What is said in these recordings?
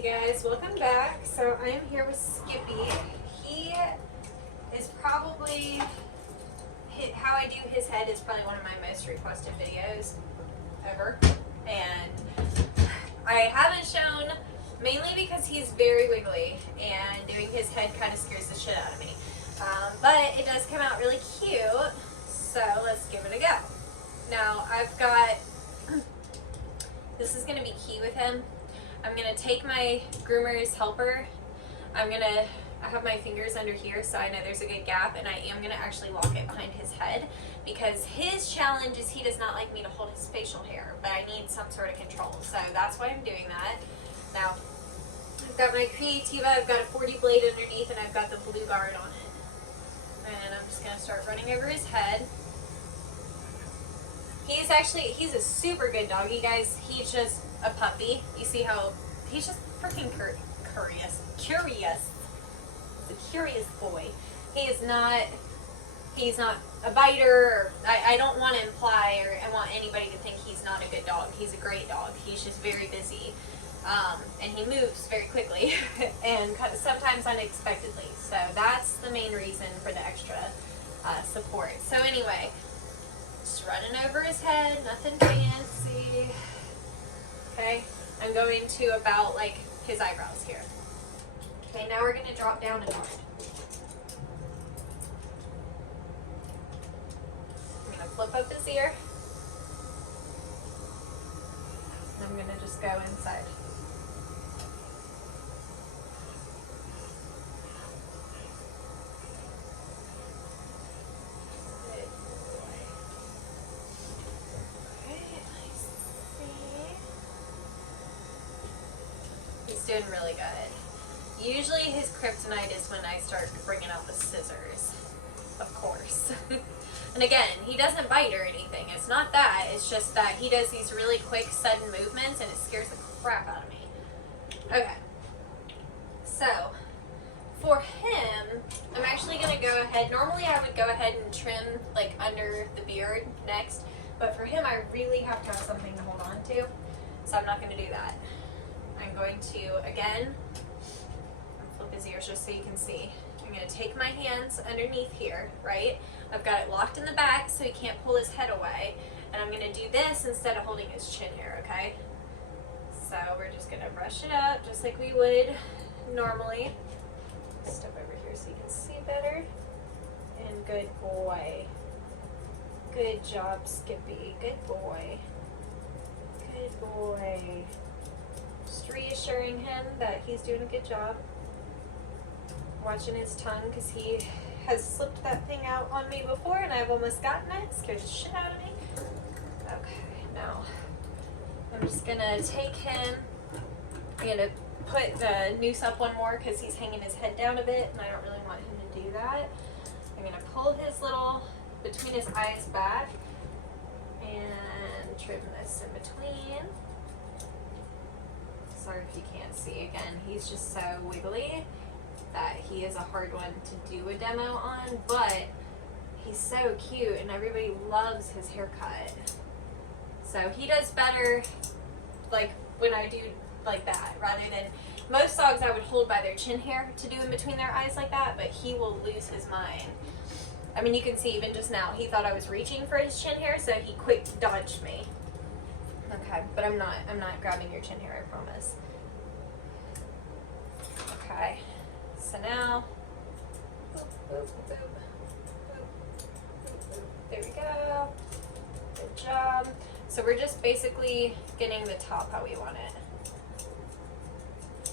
Hey guys, welcome back. So I am here with Skippy. He is probably, how I do his head is probably one of my most requested videos ever. And I haven't shown, mainly because he's very wiggly and doing his head kind of scares the shit out of me. But it does come out really cute, so let's give it a go. Now I've got, this is going to be key with him. I'm going to take my groomer's helper. I have my fingers under here so I know there's a good gap, and I am going to actually lock it behind his head because his challenge is he does not like me to hold his facial hair, but I need some sort of control. So that's why I'm doing that. Now, I've got my Creativa, I've got a 40 blade underneath, and I've got the blue guard on it. And I'm just going to start running over his head. He's a super good doggy, guys. He's just a puppy. You see how he's just freaking curious. He's a curious boy. He's not a biter. I don't want to imply, or I want anybody to think he's not a good dog. He's a great dog. He's just very busy, and he moves very quickly and sometimes unexpectedly. So that's the main reason for the extra support. So anyway, just running over his head, nothing fancy. Okay, I'm going to about like his eyebrows here. Okay, now we're going to drop down a guard. I'm going to flip up his ear. And I'm going to just go inside. Doing really good. Usually his kryptonite is when I start bringing out the scissors, of course. And again, he doesn't bite or anything. It's not that. It's just that he does these really quick, sudden movements, and it scares the crap out of me. Okay. So, for him, I'm actually going to go ahead. Normally I would go ahead and trim like under the beard next, but for him I really have to have something to hold on to, so I'm not going to do that. I'm going to, again, flip his ears just so you can see. I'm going to take my hands underneath here, right? I've got it locked in the back so he can't pull his head away. And I'm going to do this instead of holding his chin here, okay? So we're just going to brush it up just like we would normally. Step over here so you can see better. And good boy. Good job, Skippy. Good boy. Good boy. Just reassuring him that he's doing a good job. Watching his tongue because he has slipped that thing out on me before and I've almost gotten it. Scared the shit out of me. Okay, now I'm just gonna take him. I'm gonna put the noose up one more because he's hanging his head down a bit and I don't really want him to do that. I'm gonna pull his little, between his eyes back and trim this in between. Sorry if you can't see. Again, he's just so wiggly that he is a hard one to do a demo on, but he's so cute and everybody loves his haircut. So he does better like when I do like that rather than most dogs I would hold by their chin hair to do in between their eyes like that, but he will lose his mind. I mean, you can see even just now he thought I was reaching for his chin hair, so he quick dodged me. Okay, but I'm not grabbing your chin hair, I promise. Okay, so now, boop, boop, boop, boop, boop. There we go. Good job. So we're just basically getting the top how we want it.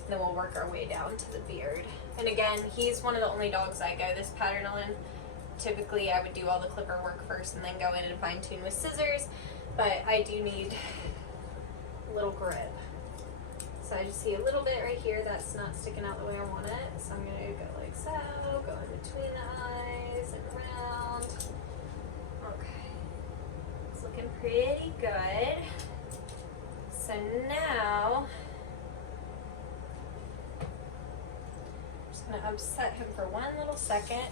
Then we'll work our way down to the beard. And again, he's one of the only dogs I go this pattern on. Typically I would do all the clipper work first and then go in and fine tune with scissors, but I do need a little grip. So I just see a little bit right here that's not sticking out the way I want it. So I'm going to go like so, go in between the eyes and around. Okay, it's looking pretty good. So now, I'm just going to upset him for one little second.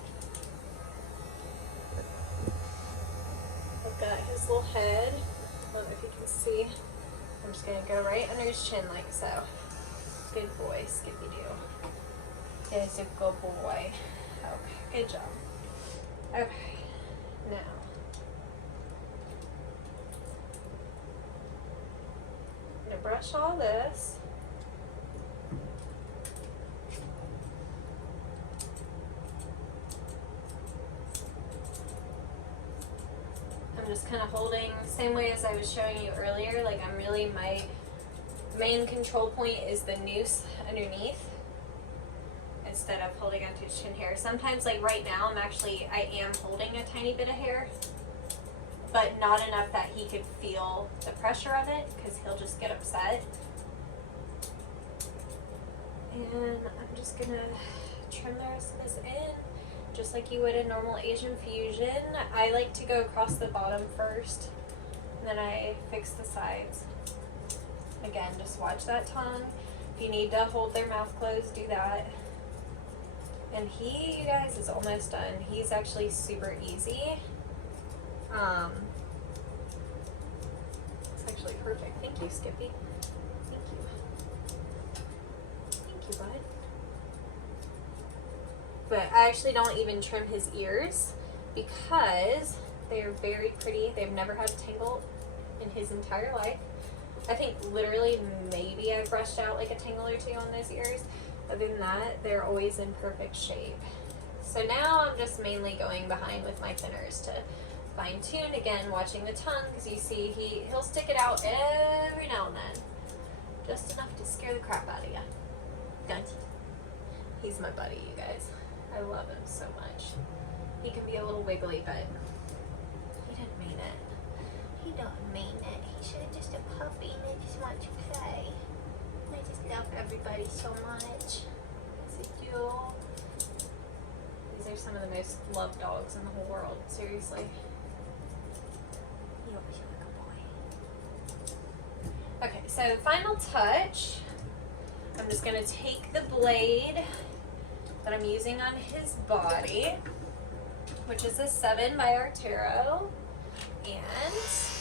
I've got his little head. I don't know if you can see. I'm just going to go right under his chin like so. Good boy, Skippy Doo. There's a good boy. Okay, good job. Okay, now. I'm gonna brush all this. I'm just kind of holding the same way as I was showing you earlier. Like I'm really, my main control point is the noose underneath instead of holding onto his chin hair. Sometimes, like right now, I am holding a tiny bit of hair, but not enough that he could feel the pressure of it because he'll just get upset. And I'm just gonna trim the rest of this in, just like you would a normal Asian fusion. I like to go across the bottom first, and then I fix the sides. Again, just watch that tongue. If you need to hold their mouth closed, do that. And he, you guys, is almost done. He's actually super easy. It's actually perfect. Thank you, Skippy. Thank you. Thank you, bud. But I actually don't even trim his ears because they're very pretty. They've never had a tangle in his entire life. I think literally maybe I brushed out like a tangle or two on those ears. Other than that, they're always in perfect shape. So now I'm just mainly going behind with my thinners to fine tune. Again, watching the tongue, because you see he'll stick it out every now and then. Just enough to scare the crap out of you. Don't he? He's my buddy, you guys. I love him so much. He can be a little wiggly, but he didn't mean it. He don't mean it. He's just a puppy and I just want to play. I just love everybody so much. As I do. These are some of the most loved dogs in the whole world. Seriously. You always look a boy. Okay, so final touch. I'm just going to take the blade that I'm using on his body, which is a 7 by Artero, and it's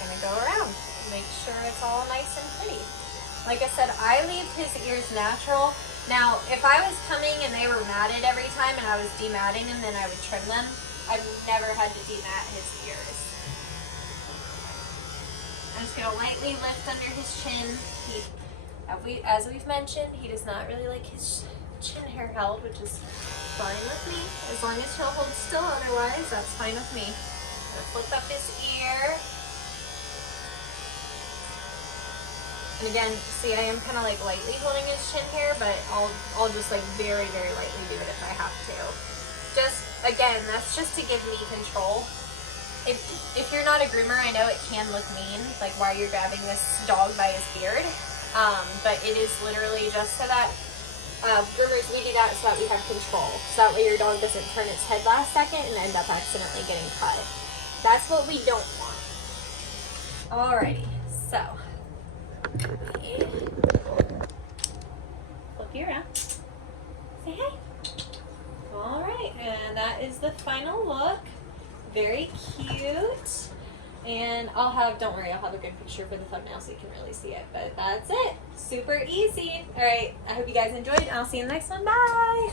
going to go around. Make sure it's all nice and pretty. Like I said, I leave his ears natural. Now, if I was coming and they were matted every time and I was dematting them, then I would trim them. I've never had to demat his ears. I'm just going to lightly lift under his chin. As we've mentioned, he does not really like his chin hair held, which is fine with me. As long as he'll hold still, otherwise, that's fine with me. I'm going to flip up his ear. And again, see, I am kind of like lightly holding his chin hair, but I'll just like very, very lightly do it if I have to. Just, again, that's just to give me control. If you're not a groomer, I know it can look mean, like why you're grabbing this dog by his beard. But it is literally just so that groomers, we do that so that we have control. So that way your dog doesn't turn its head last second and end up accidentally getting cut. That's what we don't want. Alrighty, so flip you around. Say hi. Alright, and that is the final look. Very cute. And don't worry, I'll have a good picture for the thumbnail so you can really see it. But that's it. Super easy. Alright, I hope you guys enjoyed, and I'll see you in the next one. Bye!